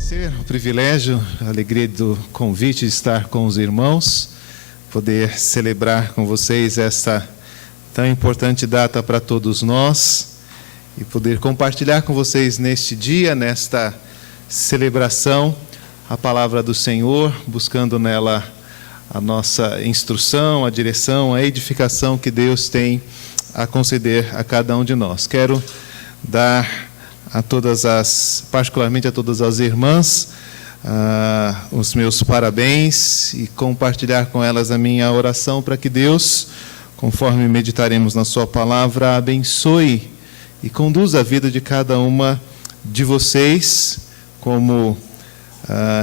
O privilégio, a alegria do convite de estar com os irmãos, poder celebrar com vocês esta tão importante data para todos nós e poder compartilhar com vocês neste dia, nesta celebração, a palavra do Senhor, buscando nela a nossa instrução, a direção, a edificação que Deus tem a conceder a cada um de nós. Quero dar particularmente a todas as irmãs, os meus parabéns e compartilhar com elas a minha oração para que Deus, conforme meditaremos na sua palavra, abençoe e conduza a vida de cada uma de vocês como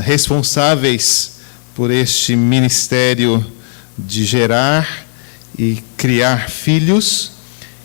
responsáveis por este ministério de gerar e criar filhos.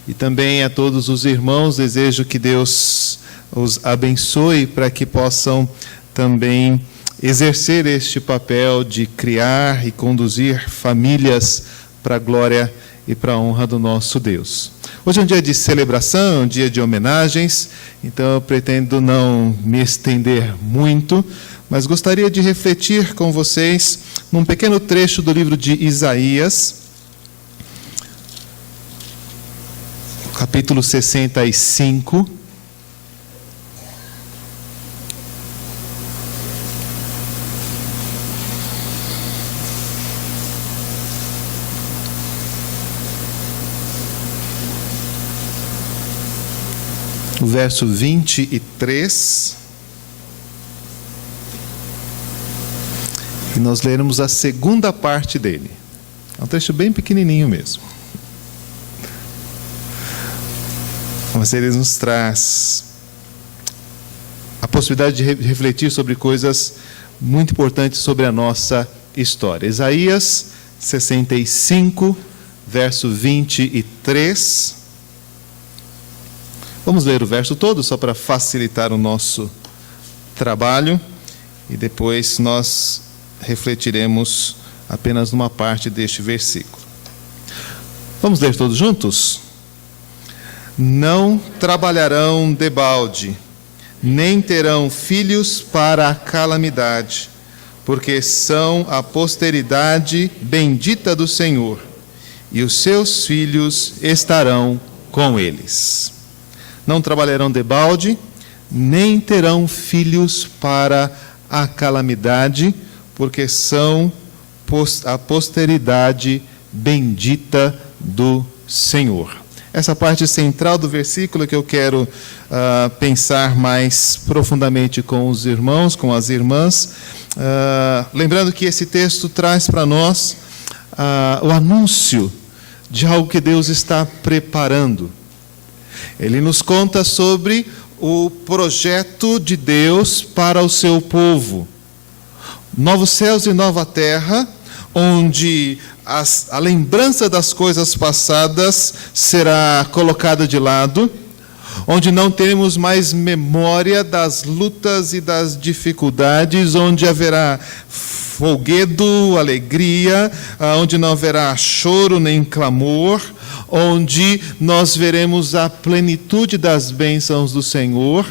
E também a todos os irmãos, desejo que Deus os abençoe para que possam também exercer este papel de criar e conduzir famílias para a glória e para a honra do nosso Deus. Hoje é um dia de celebração, é um dia de homenagens, então eu pretendo não me estender muito, mas gostaria de refletir com vocês num pequeno trecho do livro de Isaías, capítulo 65, o verso 23, e nós leremos a segunda parte dele. É um trecho bem pequenininho mesmo. Mas ele nos traz a possibilidade de refletir sobre coisas muito importantes sobre a nossa história. Isaías 65, verso 23. Vamos ler o verso todo, só para facilitar o nosso trabalho, e depois nós refletiremos apenas numa parte deste versículo. Vamos ler todos juntos? Não trabalharão debalde, nem terão filhos para a calamidade, porque são a posteridade bendita do Senhor, e os seus filhos estarão com eles. Não trabalharão debalde, nem terão filhos para a calamidade, porque são a posteridade bendita do Senhor. Essa parte central do versículo que eu quero pensar mais profundamente com os irmãos, com as irmãs, lembrando que esse texto traz para nós o anúncio de algo que Deus está preparando. Ele nos conta sobre o projeto de Deus para o seu povo. Novos céus e nova terra, onde a lembrança das coisas passadas será colocada de lado, onde não teremos mais memória das lutas e das dificuldades, onde haverá folguedo, alegria, onde não haverá choro nem clamor, onde nós veremos a plenitude das bênçãos do Senhor.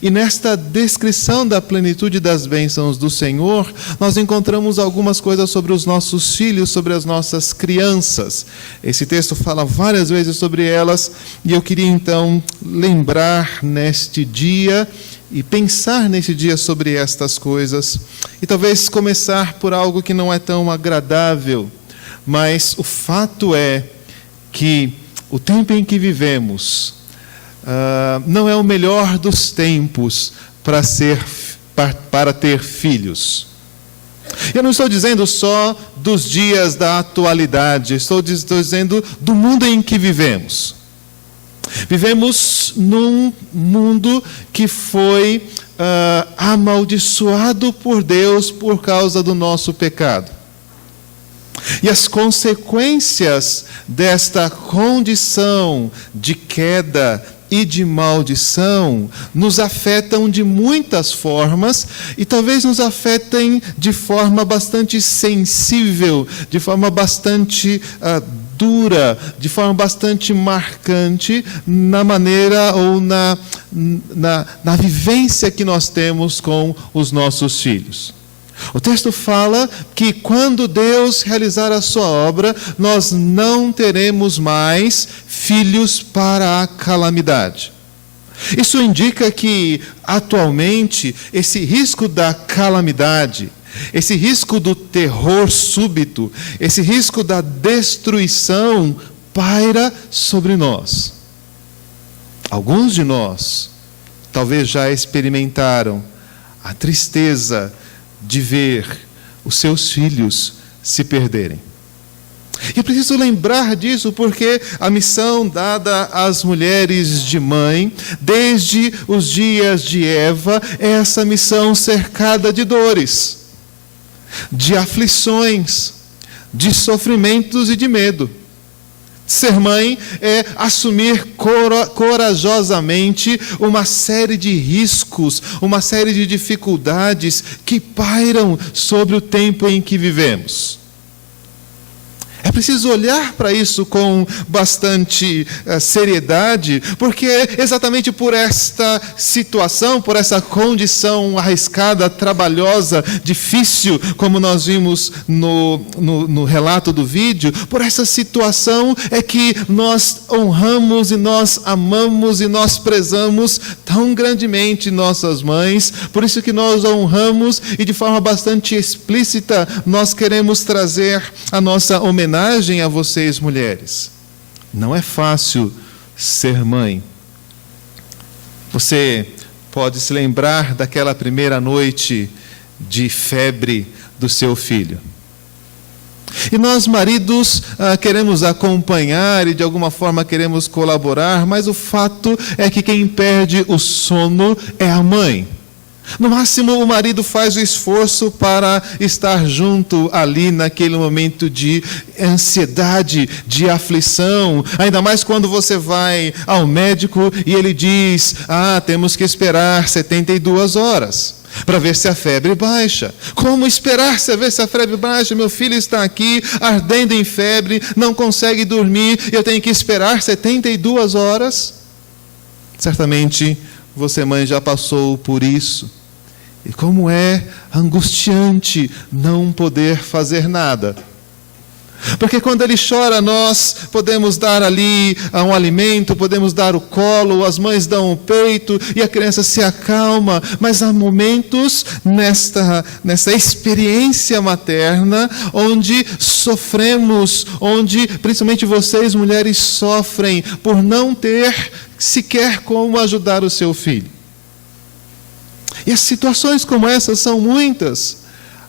E nesta descrição da plenitude das bênçãos do Senhor, nós encontramos algumas coisas sobre os nossos filhos, sobre as nossas crianças. Esse texto fala várias vezes sobre elas, e eu queria então lembrar neste dia e pensar nesse dia sobre estas coisas. E talvez começar por algo que não é tão agradável, mas o fato é que o tempo em que vivemos não é o melhor dos tempos para ter filhos. Eu não estou dizendo só dos dias da atualidade, estou dizendo do mundo em que vivemos. Vivemos num mundo que foi amaldiçoado por Deus por causa do nosso pecado. E as consequências desta condição de queda e de maldição nos afetam de muitas formas, e talvez nos afetem de forma bastante sensível, de forma bastante dura, de forma bastante marcante, na maneira ou na vivência que nós temos com os nossos filhos. O texto fala que quando Deus realizar a sua obra, nós não teremos mais filhos para a calamidade. Isso indica que, atualmente, esse risco da calamidade, esse risco do terror súbito, esse risco da destruição paira sobre nós. Alguns de nós talvez já experimentaram a tristeza de ver os seus filhos se perderem. E preciso lembrar disso porque a missão dada às mulheres de mãe, desde os dias de Eva, é essa missão cercada de dores, de aflições, de sofrimentos e de medo. Ser mãe é assumir corajosamente uma série de riscos, uma série de dificuldades que pairam sobre o tempo em que vivemos. É preciso olhar para isso com bastante seriedade, porque é exatamente por esta situação, por essa condição arriscada, trabalhosa, difícil, como nós vimos no relato do vídeo, por essa situação é que nós honramos e nós amamos e nós prezamos tão grandemente nossas mães, por isso que nós honramos e de forma bastante explícita nós queremos trazer a nossa homenagem a vocês, mulheres. Não é fácil ser mãe. Você pode se lembrar daquela primeira noite de febre do seu filho. E nós, maridos, queremos acompanhar e de alguma forma queremos colaborar, mas o fato é que quem perde o sono é a mãe. No máximo, o marido faz o esforço para estar junto ali naquele momento de ansiedade, de aflição. Ainda mais quando você vai ao médico e ele diz: temos que esperar 72 horas para ver se a febre baixa. Como esperar ver se a febre baixa? Meu filho está aqui ardendo em febre, não consegue dormir, eu tenho que esperar 72 horas? Certamente você, mãe, já passou por isso. E como é angustiante não poder fazer nada. Porque quando ele chora, nós podemos dar ali um alimento, podemos dar o colo, as mães dão o peito e a criança se acalma. Mas há momentos nessa experiência materna onde sofremos, onde principalmente vocês, mulheres, sofrem por não ter sequer como ajudar o seu filho. E as situações como essas são muitas.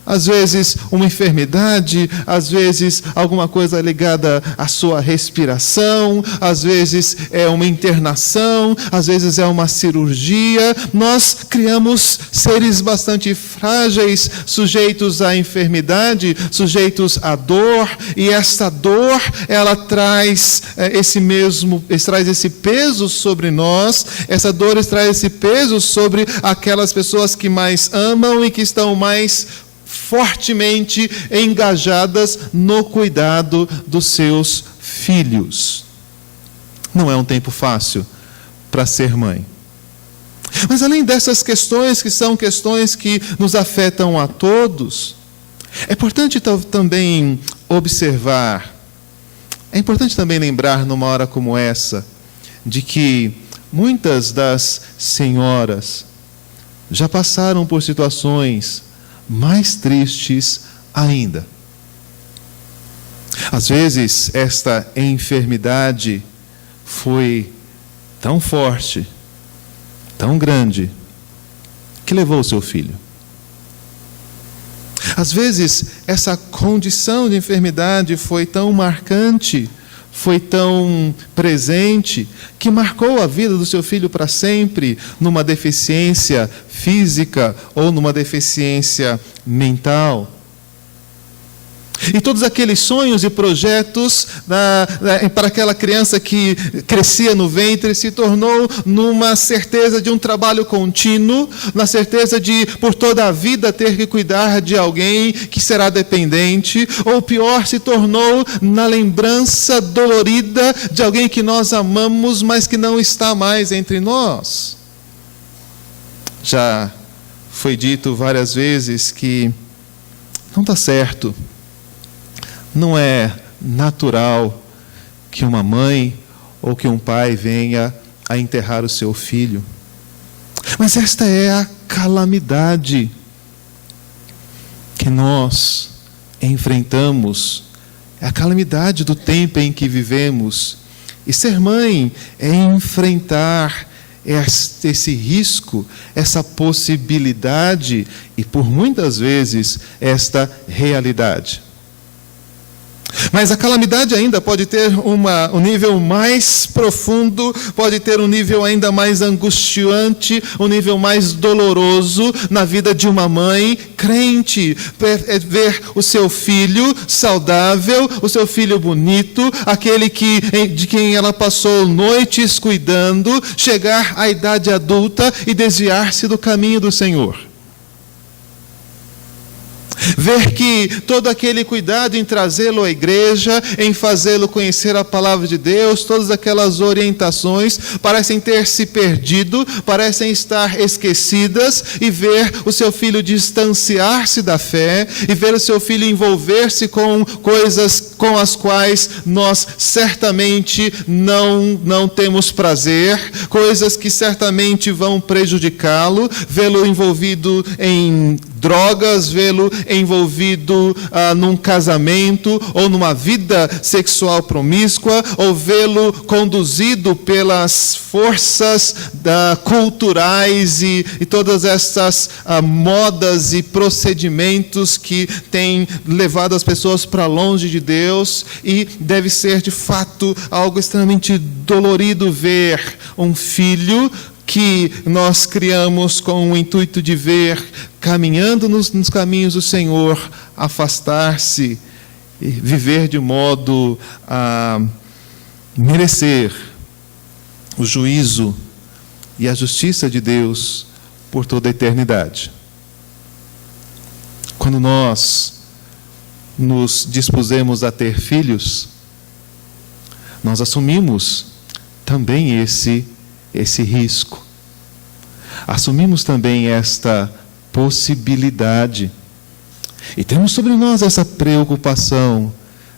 Às vezes uma enfermidade, às vezes alguma coisa ligada à sua respiração, às vezes é uma internação, às vezes é uma cirurgia. Nós criamos seres bastante frágeis, sujeitos à enfermidade, sujeitos à dor, e essa dor, ela traz esse peso sobre nós, essa dor traz esse peso sobre aquelas pessoas que mais amam e que estão mais fortemente engajadas no cuidado dos seus filhos. Não é um tempo fácil para ser mãe. Mas além dessas questões, que são questões que nos afetam a todos, é importante também observar, é importante também lembrar numa hora como essa, de que muitas das senhoras já passaram por situações mais tristes ainda. Às vezes, esta enfermidade foi tão forte, tão grande, que levou o seu filho. Às vezes, essa condição de enfermidade foi tão marcante, foi tão presente, que marcou a vida do seu filho para sempre, numa deficiência física ou numa deficiência mental. E todos aqueles sonhos e projetos para aquela criança que crescia no ventre se tornou numa certeza de um trabalho contínuo, na certeza de por toda a vida ter que cuidar de alguém que será dependente, ou pior, se tornou na lembrança dolorida de alguém que nós amamos, mas que não está mais entre nós. Já foi dito várias vezes que não está certo. Não é natural que uma mãe ou que um pai venha a enterrar o seu filho. Mas esta é a calamidade que nós enfrentamos. É a calamidade do tempo em que vivemos. E ser mãe é enfrentar esse risco, essa possibilidade e, por muitas vezes, esta realidade. Mas a calamidade ainda pode ter um nível mais profundo, pode ter um nível ainda mais angustiante, um nível mais doloroso na vida de uma mãe crente. É ver o seu filho saudável, o seu filho bonito, aquele de quem ela passou noites cuidando, chegar à idade adulta e desviar-se do caminho do Senhor. Ver que todo aquele cuidado em trazê-lo à igreja, em fazê-lo conhecer a palavra de Deus, todas aquelas orientações parecem ter se perdido, parecem estar esquecidas, e ver o seu filho distanciar-se da fé, e ver o seu filho envolver-se com coisas com as quais nós certamente não temos prazer, coisas que certamente vão prejudicá-lo, vê-lo envolvido em drogas, vê-lo envolvido num casamento ou numa vida sexual promíscua, ou vê-lo conduzido pelas forças culturais e todas essas modas e procedimentos que têm levado as pessoas para longe de Deus. E deve ser de fato algo extremamente dolorido ver um filho que nós criamos com o intuito de ver caminhando nos caminhos do Senhor, afastar-se e viver de modo a merecer o juízo e a justiça de Deus por toda a eternidade. Quando nós nos dispusemos a ter filhos, nós assumimos também esse risco. Assumimos também esta possibilidade. E temos sobre nós essa preocupação.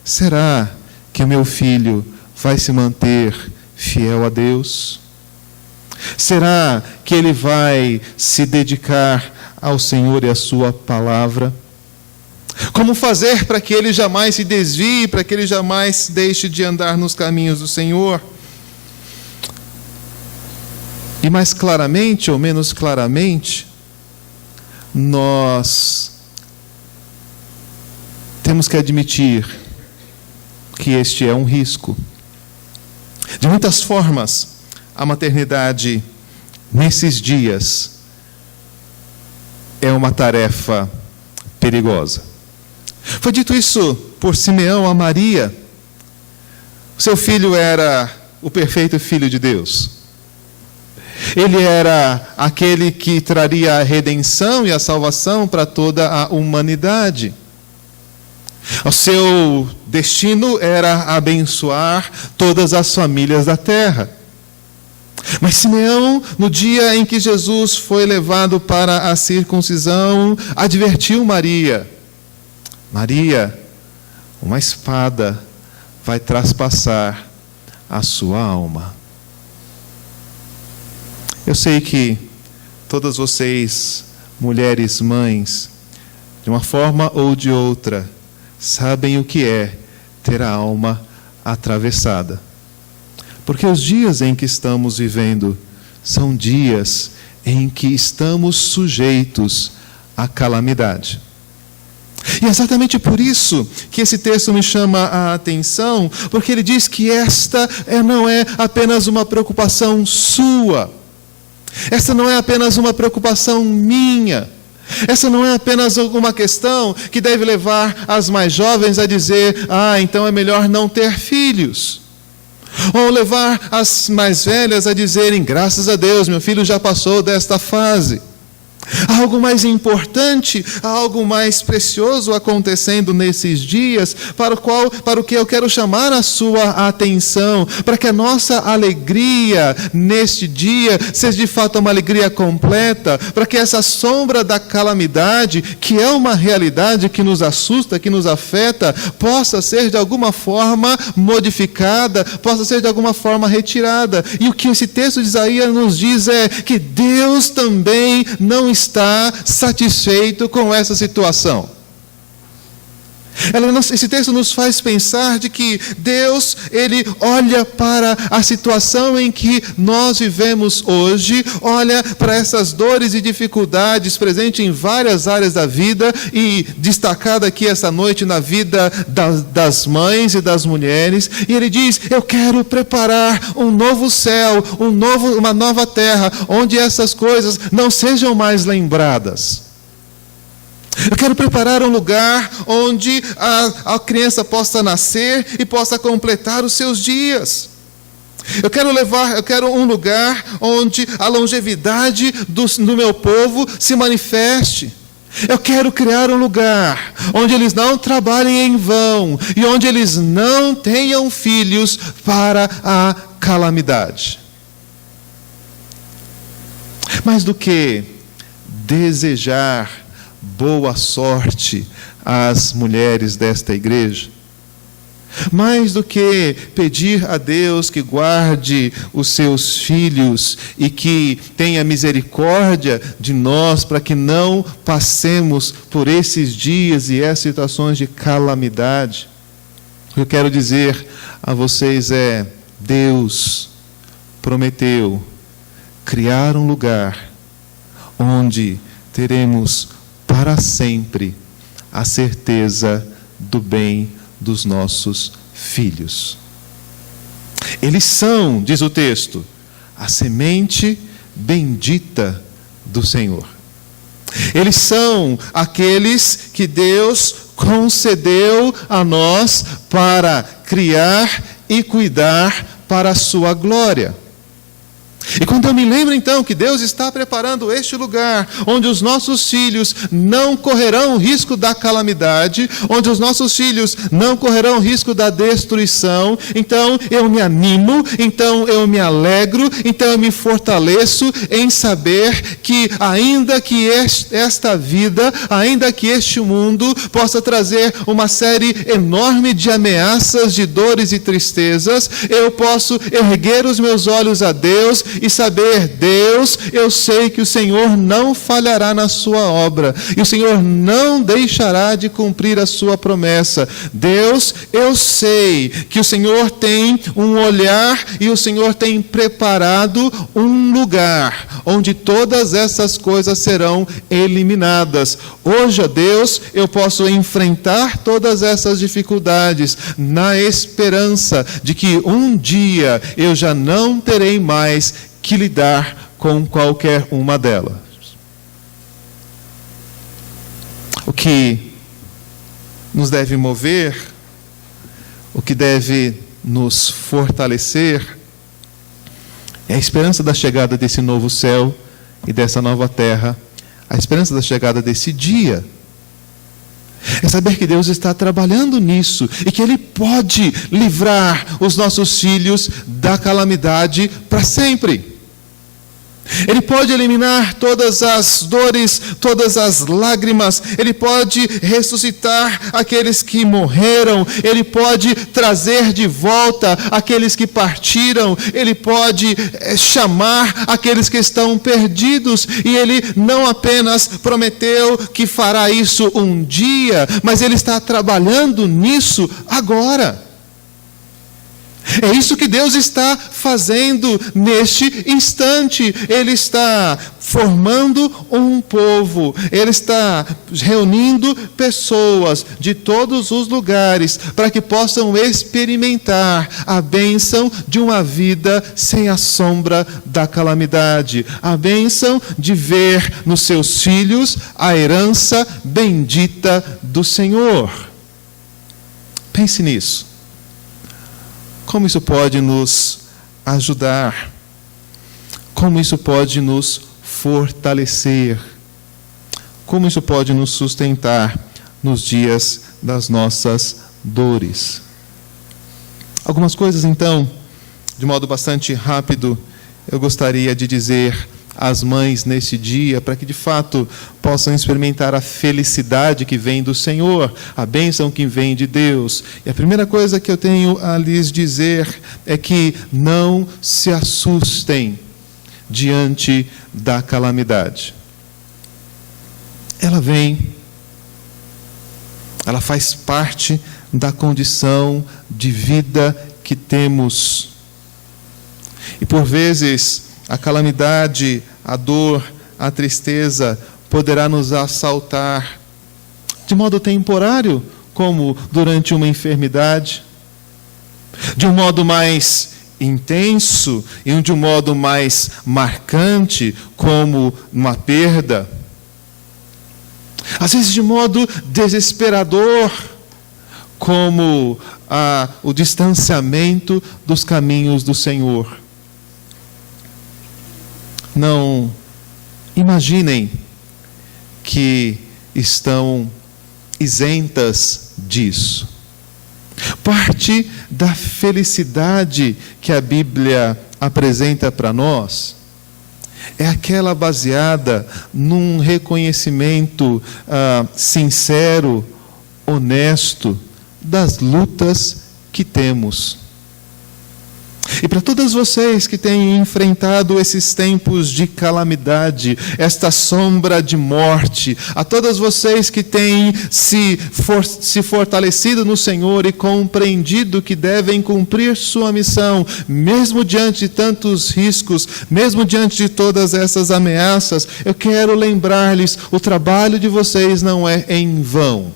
Será que o meu filho vai se manter fiel a Deus? Será que ele vai se dedicar ao Senhor e à sua palavra? Como fazer para que ele jamais se desvie, para que ele jamais deixe de andar nos caminhos do Senhor? E mais claramente ou menos claramente, nós temos que admitir que este é um risco. De muitas formas, a maternidade nesses dias é uma tarefa perigosa. Foi dito isso por Simeão a Maria. Seu filho era o perfeito Filho de Deus. Ele era aquele que traria a redenção e a salvação para toda a humanidade. O seu destino era abençoar todas as famílias da terra. Mas Simeão, no dia em que Jesus foi levado para a circuncisão, advertiu Maria: Maria, uma espada vai traspassar a sua alma. Eu sei que todas vocês, mulheres mães, de uma forma ou de outra, sabem o que é ter a alma atravessada. Porque os dias em que estamos vivendo são dias em que estamos sujeitos à calamidade. E é exatamente por isso que esse texto me chama a atenção, porque ele diz que esta não é apenas uma preocupação sua. Esta não é apenas uma preocupação minha. Essa não é apenas uma questão que deve levar as mais jovens a dizer: então é melhor não ter filhos. Ou levar as mais velhas a dizerem: graças a Deus, meu filho já passou desta fase. Há algo mais importante, há algo mais precioso acontecendo nesses dias, para o que eu quero chamar a sua atenção, para que a nossa alegria neste dia seja de fato uma alegria completa, para que essa sombra da calamidade, que é uma realidade que nos assusta, que nos afeta, possa ser de alguma forma modificada, possa ser de alguma forma retirada. E o que esse texto de Isaías nos diz é que Deus também não está satisfeito com essa situação. Esse texto nos faz pensar de que Deus, Ele olha para a situação em que nós vivemos hoje, olha para essas dores e dificuldades presentes em várias áreas da vida, e destacada aqui essa noite na vida das mães e das mulheres, e Ele diz: eu quero preparar um novo céu, uma nova terra, onde essas coisas não sejam mais lembradas. Eu quero preparar um lugar onde a criança possa nascer e possa completar os seus dias. Eu quero um lugar onde a longevidade do meu povo se manifeste. Eu quero criar um lugar onde eles não trabalhem em vão e onde eles não tenham filhos para a calamidade. Mais do que desejar boa sorte às mulheres desta igreja, mais do que pedir a Deus que guarde os seus filhos e que tenha misericórdia de nós para que não passemos por esses dias e essas situações de calamidade, o que eu quero dizer a vocês é: Deus prometeu criar um lugar onde teremos para sempre a certeza do bem dos nossos filhos. Eles são, diz o texto, a semente bendita do Senhor. Eles são aqueles que Deus concedeu a nós para criar e cuidar para a sua glória. E quando eu me lembro então que Deus está preparando este lugar onde os nossos filhos não correrão o risco da calamidade, onde os nossos filhos não correrão o risco da destruição, então eu me animo, então eu me alegro, então eu me fortaleço em saber que ainda que esta vida, ainda que este mundo possa trazer uma série enorme de ameaças, de dores e tristezas, eu posso erguer os meus olhos a Deus e saber: Deus, eu sei que o Senhor não falhará na sua obra, e o Senhor não deixará de cumprir a sua promessa. Deus, eu sei que o Senhor tem um olhar e o Senhor tem preparado um lugar onde todas essas coisas serão eliminadas. Hoje, ó Deus, eu posso enfrentar todas essas dificuldades na esperança de que um dia eu já não terei mais que lidar com qualquer uma delas. O que nos deve mover, o que deve nos fortalecer, é a esperança da chegada desse novo céu e dessa nova terra, a esperança da chegada desse dia. É saber que Deus está trabalhando nisso e que Ele pode livrar os nossos filhos da calamidade para sempre. Ele pode eliminar todas as dores, todas as lágrimas. Ele pode ressuscitar aqueles que morreram. Ele pode trazer de volta aqueles que partiram. Ele pode chamar aqueles que estão perdidos. E Ele não apenas prometeu que fará isso um dia, mas Ele está trabalhando nisso agora. É isso que Deus está fazendo neste instante. Ele está formando um povo. Ele está reunindo pessoas de todos os lugares para que possam experimentar a bênção de uma vida sem a sombra da calamidade. A bênção de ver nos seus filhos a herança bendita do Senhor. Pense nisso. Como isso pode nos ajudar? Como isso pode nos fortalecer? Como isso pode nos sustentar nos dias das nossas dores? Algumas coisas, então, de modo bastante rápido, eu gostaria de dizer às mães neste dia, para que de fato possam experimentar a felicidade que vem do Senhor, a bênção que vem de Deus. E a primeira coisa que eu tenho a lhes dizer é que não se assustem diante da calamidade. Ela vem, ela faz parte da condição de vida que temos. E por vezes a calamidade, a dor, a tristeza poderá nos assaltar de modo temporário, como durante uma enfermidade, de um modo mais intenso e de um modo mais marcante, como uma perda. Às vezes de modo desesperador, como o distanciamento dos caminhos do Senhor. Não imaginem que estão isentas disso. Parte da felicidade que a Bíblia apresenta para nós é aquela baseada num reconhecimento sincero, honesto, das lutas que temos. E para todas vocês que têm enfrentado esses tempos de calamidade, esta sombra de morte, a todas vocês que têm se fortalecido no Senhor e compreendido que devem cumprir sua missão, mesmo diante de tantos riscos, mesmo diante de todas essas ameaças, eu quero lembrar-lhes, o trabalho de vocês não é em vão.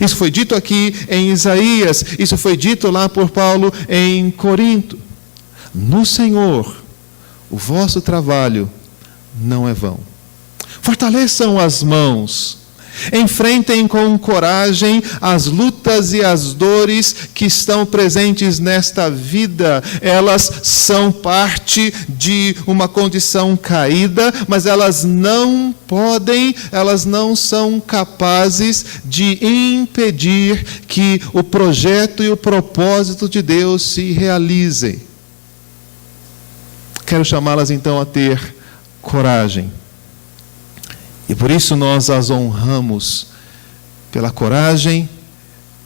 Isso foi dito aqui em Isaías, isso foi dito lá por Paulo em Corinto. No Senhor, o vosso trabalho não é vão. Fortaleçam as mãos, enfrentem com coragem as lutas e as dores que estão presentes nesta vida. Elas são parte de uma condição caída, mas elas não são capazes de impedir que o projeto e o propósito de Deus se realizem. Quero chamá-las então a ter coragem. E por isso nós as honramos pela coragem,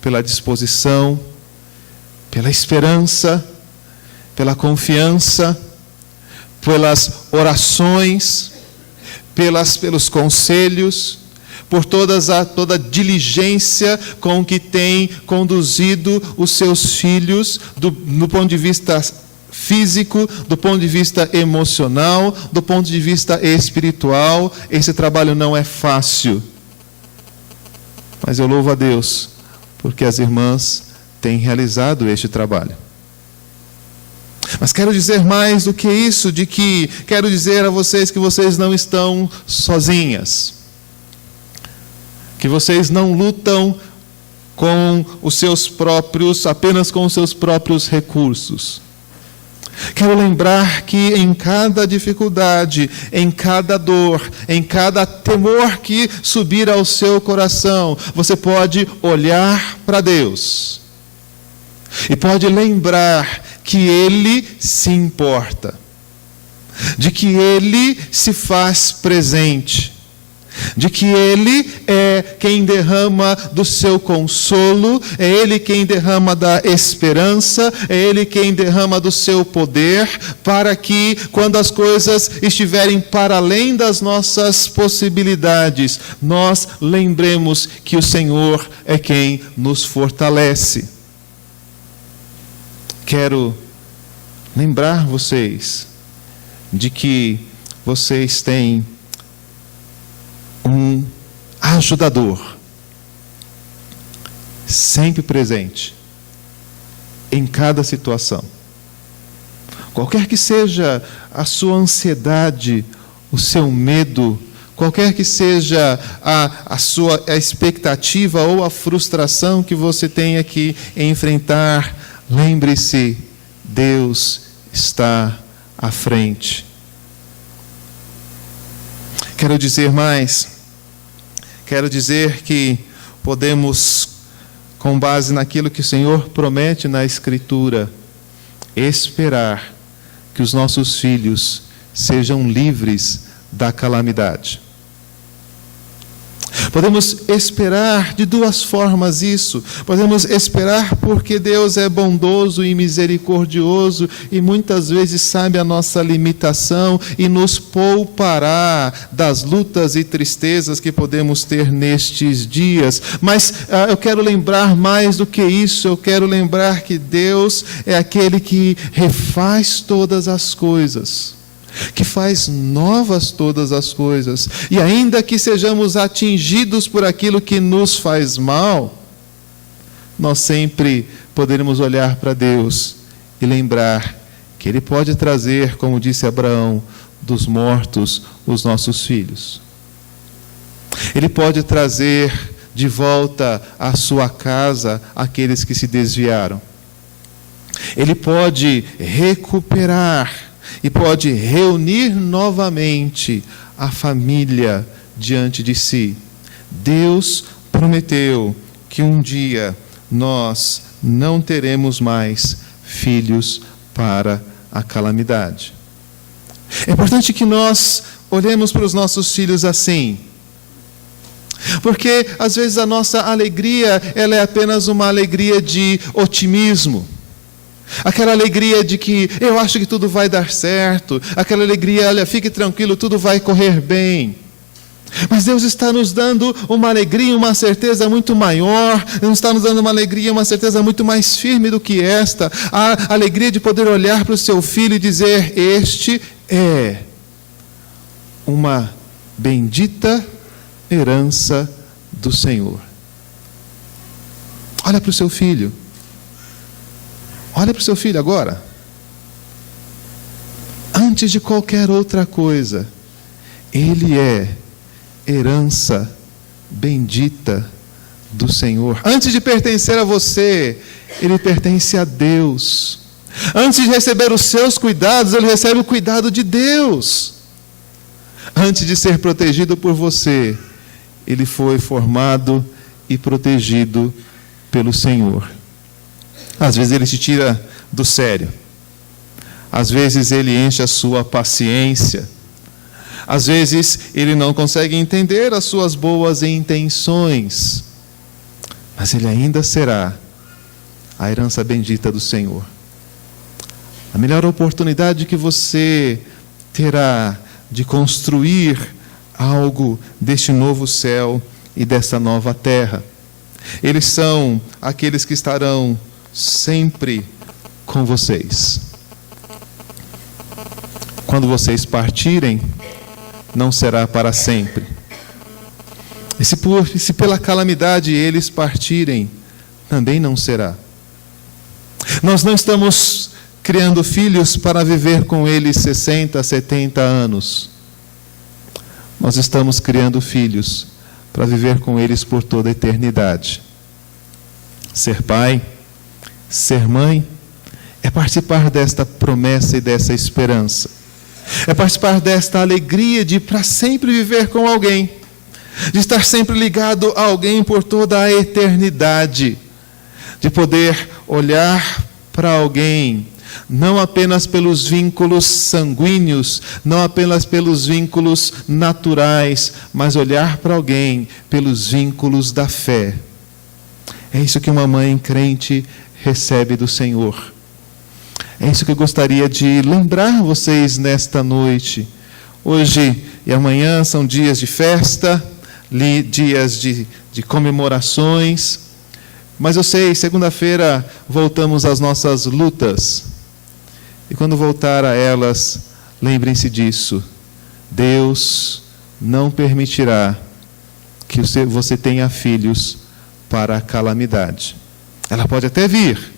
pela disposição, pela esperança, pela confiança, pelas orações, pelos conselhos, por toda a diligência com que tem conduzido os seus filhos no ponto de vista físico, do ponto de vista emocional, do ponto de vista espiritual. Esse trabalho não é fácil. Mas eu louvo a Deus, porque as irmãs têm realizado este trabalho. Mas quero dizer mais do que isso, quero dizer a vocês que vocês não estão sozinhas. Que vocês não lutam apenas com os seus próprios recursos. Quero lembrar que em cada dificuldade, em cada dor, em cada temor que subir ao seu coração, você pode olhar para Deus e pode lembrar que Ele se importa, de que Ele se faz presente, de que Ele é quem derrama do seu consolo, é Ele quem derrama da esperança, é Ele quem derrama do seu poder, para que, quando as coisas estiverem para além das nossas possibilidades, nós lembremos que o Senhor é quem nos fortalece. quero lembrar vocês de que vocês têm um ajudador sempre presente em cada situação. Qualquer que seja a sua ansiedade, o seu medo, qualquer que seja a expectativa ou a frustração que você tenha que enfrentar, lembre-se, Deus está à frente. Quero dizer mais. Quero dizer que podemos, com base naquilo que o Senhor promete na Escritura, esperar que os nossos filhos sejam livres da calamidade. Podemos esperar de duas formas isso. Podemos esperar porque Deus é bondoso e misericordioso e muitas vezes sabe a nossa limitação e nos poupará das lutas e tristezas que podemos ter nestes dias. Mas eu quero lembrar mais do que isso. Eu quero lembrar que Deus é aquele que refaz todas as coisas, que faz novas todas as coisas, e ainda que sejamos atingidos por aquilo que nos faz mal, nós sempre poderemos olhar para Deus e lembrar que Ele pode trazer, como disse Abraão, dos mortos os nossos filhos. Ele pode trazer de volta à sua casa aqueles que se desviaram. Ele pode recuperar e pode reunir novamente a família diante de si. Deus prometeu que um dia nós não teremos mais filhos para a calamidade. É importante que nós olhemos para os nossos filhos assim, porque às vezes a nossa alegria, ela é apenas uma alegria de otimismo. Aquela alegria de que eu acho que tudo vai dar certo, aquela alegria, olha, fique tranquilo, tudo vai correr bem. Mas Deus está nos dando uma alegria, uma certeza muito maior, Deus está nos dando uma alegria, uma certeza muito mais firme do que esta, a alegria de poder olhar para o seu filho e dizer: este é uma bendita herança do Senhor. Olha para o seu filho. Olha para o seu filho agora. Antes de qualquer outra coisa, ele é herança bendita do Senhor. Antes de pertencer a você, ele pertence a Deus. Antes de receber os seus cuidados, ele recebe o cuidado de Deus. Antes de ser protegido por você, ele foi formado e protegido pelo Senhor. Às vezes ele te tira do sério. Às vezes ele enche a sua paciência. Às vezes ele não consegue entender as suas boas intenções. Mas ele ainda será a herança bendita do Senhor. A melhor oportunidade que você terá de construir algo deste novo céu e desta nova terra. Eles são aqueles que estarão sempre com vocês. Quando vocês partirem, não será para sempre. E se pela calamidade eles partirem, também não será. Nós não estamos criando filhos para viver com eles 60, 70 anos. Nós estamos criando filhos para viver com eles por toda a eternidade. Ser pai, ser mãe, é participar desta promessa e dessa esperança. É participar desta alegria de para sempre viver com alguém, de estar sempre ligado a alguém por toda a eternidade, de poder olhar para alguém, não apenas pelos vínculos sanguíneos, não apenas pelos vínculos naturais, mas olhar para alguém pelos vínculos da fé. É isso que uma mãe crente recebe do Senhor. É isso que eu gostaria de lembrar vocês nesta noite. Hoje e amanhã são dias de festa, dias de comemorações, Mas eu sei, segunda-feira voltamos às nossas lutas. E quando voltar a elas, lembrem-se disso. Deus não permitirá que você tenha filhos para a calamidade. Ela pode até vir,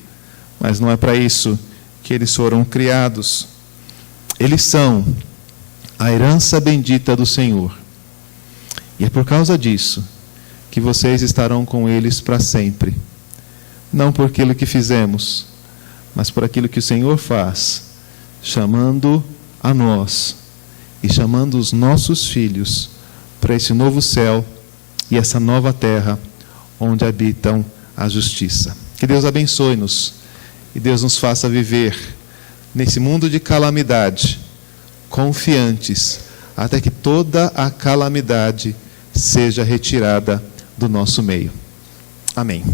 mas não é para isso que eles foram criados. Eles são a herança bendita do Senhor. E é por causa disso que vocês estarão com eles para sempre. Não por aquilo que fizemos, mas por aquilo que o Senhor faz, chamando a nós e chamando os nossos filhos para esse novo céu e essa nova terra onde habitam a justiça. Que Deus abençoe-nos e Deus nos faça viver nesse mundo de calamidade, confiantes, até que toda a calamidade seja retirada do nosso meio. Amém.